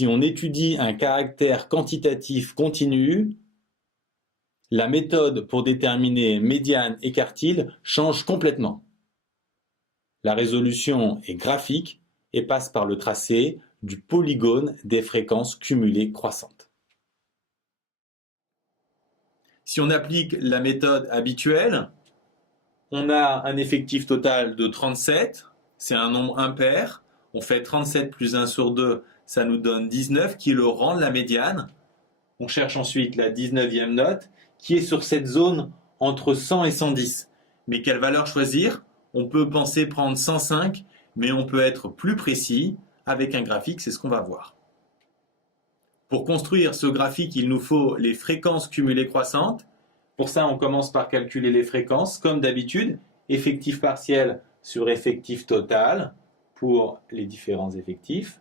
Si on étudie un caractère quantitatif continu, la méthode pour déterminer médiane et quartile change complètement. La résolution est graphique et passe par le tracé du polygone des fréquences cumulées croissantes. Si on applique la méthode habituelle, on a un effectif total de 37, c'est un nombre impair. On fait 37 plus 1 sur 2, ça nous donne 19, qui est le rang de la médiane. On cherche ensuite la 19e note, qui est sur cette zone entre 100 et 110. Mais quelle valeur choisir? On peut penser prendre 105, mais on peut être plus précis avec un graphique, c'est ce qu'on va voir. Pour construire ce graphique, il nous faut les fréquences cumulées croissantes. Pour ça, on commence par calculer les fréquences, comme d'habitude, effectif partiel sur effectif total pour les différents effectifs.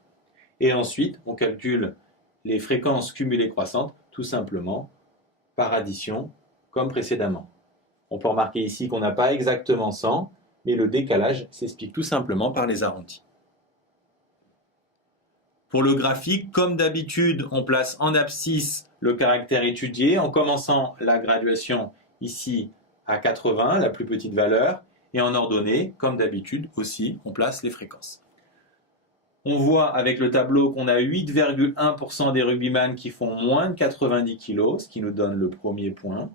Et ensuite, on calcule les fréquences cumulées croissantes, tout simplement par addition, comme précédemment. On peut remarquer ici qu'on n'a pas exactement 100, mais le décalage s'explique tout simplement par les arrondis. Pour le graphique, comme d'habitude, on place en abscisse le caractère étudié en commençant la graduation ici à 80, la plus petite valeur, et en ordonnée, comme d'habitude aussi, on place les fréquences. On voit avec le tableau qu'on a 8,1% des rugbyman qui font moins de 90 kg, ce qui nous donne le premier point.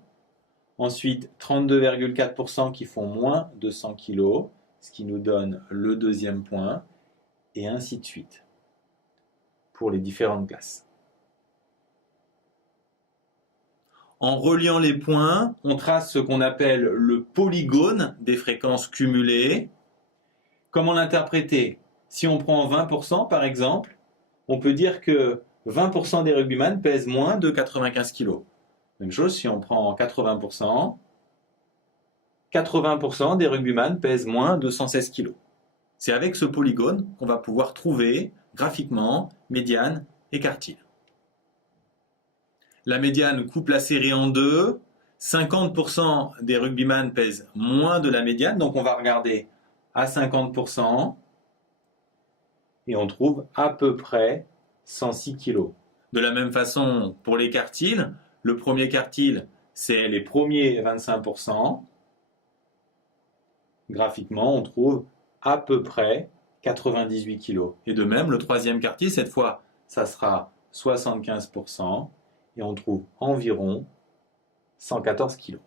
Ensuite, 32,4% qui font moins de 100 kg, ce qui nous donne le deuxième point, et ainsi de suite pour les différentes classes. En reliant les points, on trace ce qu'on appelle le polygone des fréquences cumulées. Comment l'interpréter? Si on prend 20% par exemple, on peut dire que 20% des rugbyman pèsent moins de 95 kg. Même chose si on prend 80%, 80% des rugbyman pèsent moins de 116 kg. C'est avec ce polygone qu'on va pouvoir trouver graphiquement médiane et quartile. La médiane coupe la série en deux. 50% des rugbyman pèsent moins de la médiane, donc on va regarder à 50% et on trouve à peu près 106 kg. De la même façon, pour les quartiles, le premier quartile, c'est les premiers 25%. Graphiquement, on trouve à peu près 98 kg. Et de même, le troisième quartile, cette fois, ça sera 75%, et on trouve environ 114 kg.